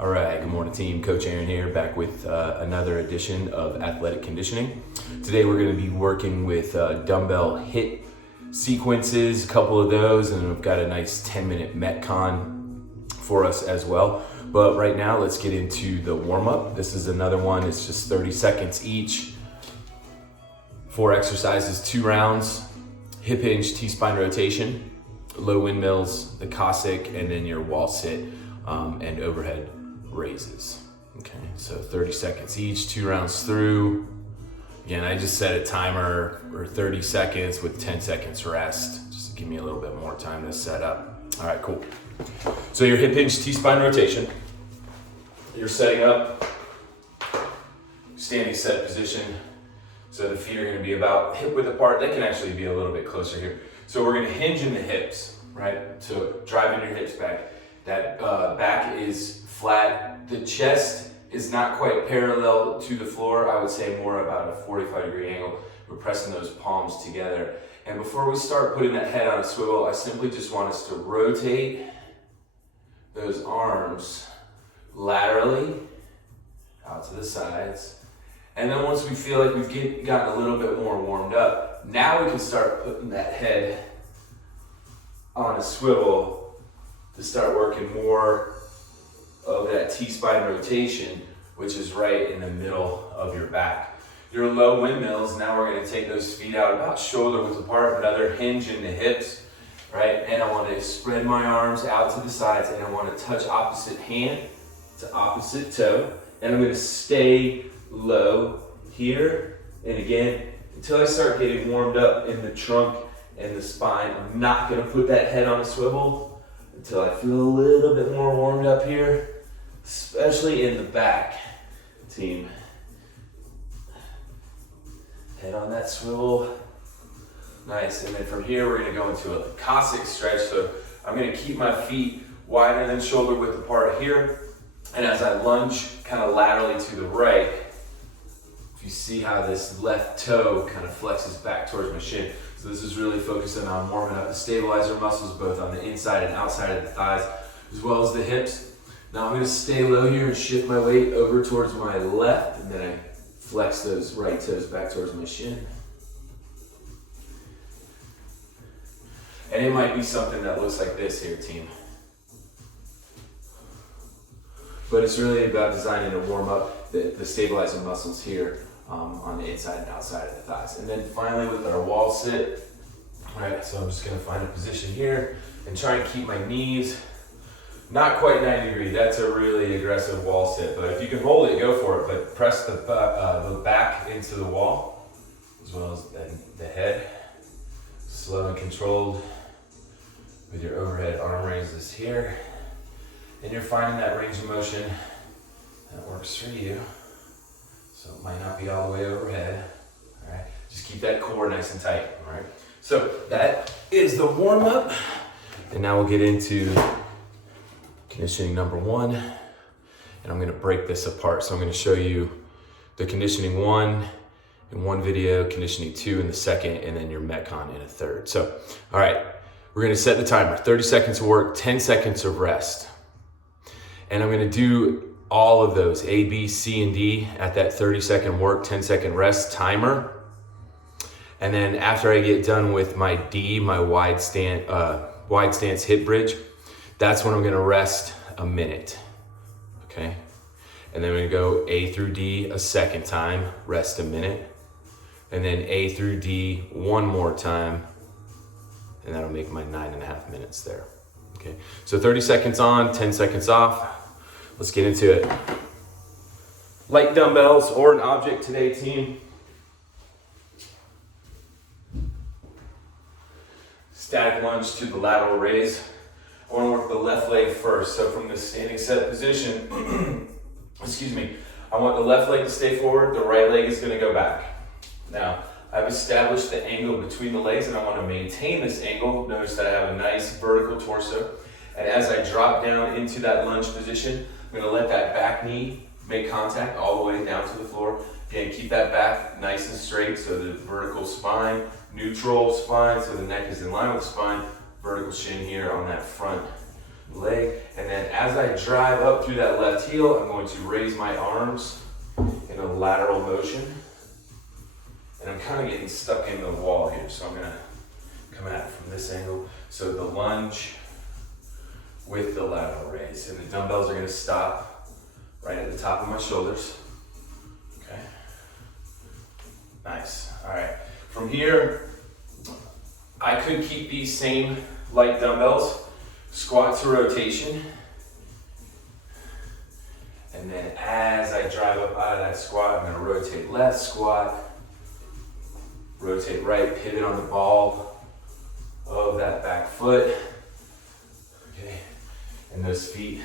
All right, good morning team. Coach Aaron here, back with another edition of athletic conditioning. Today we're going to be working with dumbbell HIIT sequences, a couple of those, and we've got a nice 10-minute Metcon for us as well. But right now, let's get into the warm-up. This is another one. It's just 30 seconds each. 4 exercises, 2 rounds, hip hinge, T-spine rotation, low windmills, the Cossack, and then your wall sit and overhead raises. Okay, so 30 seconds each, 2 rounds through. Again, I just set a timer for 30 seconds with 10 seconds rest, just to give me a little bit more time to set up. All right, cool. So your hip hinge T-spine rotation, you're setting up, standing set position. So the feet are gonna be about hip width apart. They can actually be a little bit closer here. So we're gonna hinge in the hips, right? So driving your hips back. That back is flat. The chest is not quite parallel to the floor. I would say more about a 45-degree angle. We're pressing those palms together. And before we start putting that head on a swivel, I simply just want us to rotate those arms laterally out to the sides. And then once we feel like we've gotten a little bit more warmed up, now we can start putting that head on a swivel to start working more of that T-spine rotation, which is right in the middle of your back. Your low windmills, now we're gonna take those feet out about shoulder width apart, another hinge in the hips, right? And I wanna spread my arms out to the sides, and I wanna touch opposite hand to opposite toe. And I'm gonna stay low here, and again, until I start getting warmed up in the trunk and the spine. I'm not gonna put that head on a swivel until I feel a little bit more warmed up here, especially in the back, team. Head on that swivel. Nice, and then from here, we're gonna go into a Cossack stretch. So I'm gonna keep my feet wider than shoulder width apart here. And as I lunge kind of laterally to the right, if you see how this left toe kind of flexes back towards my shin. So this is really focusing on warming up the stabilizer muscles, both on the inside and outside of the thighs, as well as the hips. Now I'm gonna stay low here and shift my weight over towards my left, and then I flex those right toes back towards my shin. And it might be something that looks like this here, team. But it's really about designing to warm up the stabilizer muscles here on the inside and outside of the thighs. And then finally with our wall sit, all right, so I'm just gonna find a position here and try and keep my knees not quite 90 degrees. That's a really aggressive wall sit, but if you can hold it, go for it. But press the back into the wall, as well as the head. Slow and controlled with your overhead arm raises here. And you're finding that range of motion that works for you. So it might not be all the way overhead. All right, just keep that core nice and tight. All right, so that is the warm up. And now we'll get into conditioning number 1. And I'm gonna break this apart. So I'm gonna show you the conditioning 1 in one video, conditioning 2 in the second, and then your Metcon in a third. So, all right, we're gonna set the timer, 30 seconds of work, 10 seconds of rest. And I'm gonna do all of those, A, B, C, and D at that 30-second work, 10-second rest timer. And then after I get done with my D, my wide stance hip bridge, that's when I'm gonna rest a minute, okay? And then we're gonna go A through D a second time, rest a minute. And then A through D one more time, and that'll make my 9.5 minutes there, okay? So 30 seconds on, 10 seconds off. Let's get into it. Light dumbbells or an object today, team. Static lunge to the lateral raise. I want to work the left leg first. So from the standing set position, excuse me, I want the left leg to stay forward, the right leg is going to go back. Now, I've established the angle between the legs and I want to maintain this angle. Notice that I have a nice vertical torso. And as I drop down into that lunge position, I'm gonna let that back knee make contact all the way down to the floor. Again, keep that back nice and straight, so the vertical spine, neutral spine, so the neck is in line with the spine, vertical shin here on that front leg. And then as I drive up through that left heel, I'm going to raise my arms in a lateral motion. And I'm kind of getting stuck in the wall here, so I'm gonna come at it from this angle. So the lunge with the lateral raise. And the dumbbells are gonna stop right at the top of my shoulders. Okay. Nice. All right. From here, I could keep these same light dumbbells, squat to rotation. And then as I drive up out of that squat, I'm gonna rotate left, squat, rotate right, pivot on the ball of that back foot. Okay, and those feet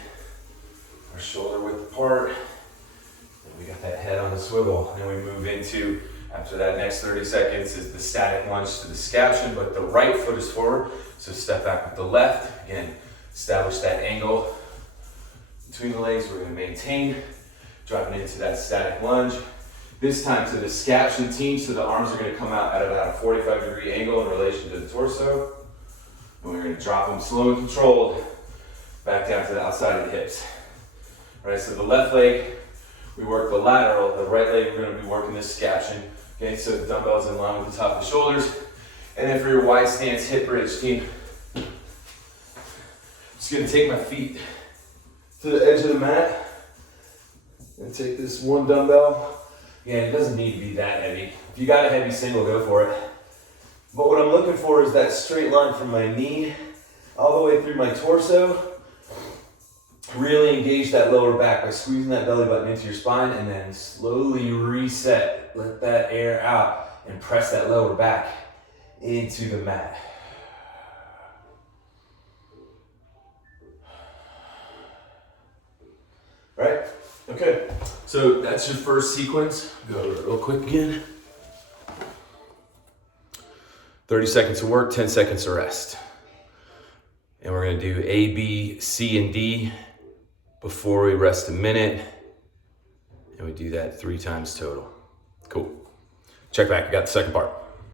are shoulder width apart. And we got that head on the swivel. And then we move into, after that next 30 seconds is the static lunge to the scaption, but the right foot is forward. So step back with the left. Again, establish that angle between the legs. We're gonna maintain, dropping into that static lunge. This time to the scaption team, so the arms are gonna come out at about a 45-degree angle in relation to the torso. And we're gonna drop them slow and controlled back down to the outside of the hips. All right, so the left leg, we work the lateral. The right leg, we're gonna be working this scaption. Okay, so the dumbbell's in line with the top of the shoulders. And then for your wide stance hip bridge team, just gonna take my feet to the edge of the mat and take this one dumbbell. Again, it doesn't need to be that heavy. If you got a heavy single, go for it. But what I'm looking for is that straight line from my knee all the way through my torso. Really engage that lower back by squeezing that belly button into your spine and then slowly reset. Let that air out and press that lower back into the mat. Right? Okay, so that's your first sequence. Go over it real quick again. 30 seconds of work, 10 seconds of rest. And we're gonna do A, B, C, and D before we rest a minute. And we do that 3 times total. Cool. Check back, I got the second part.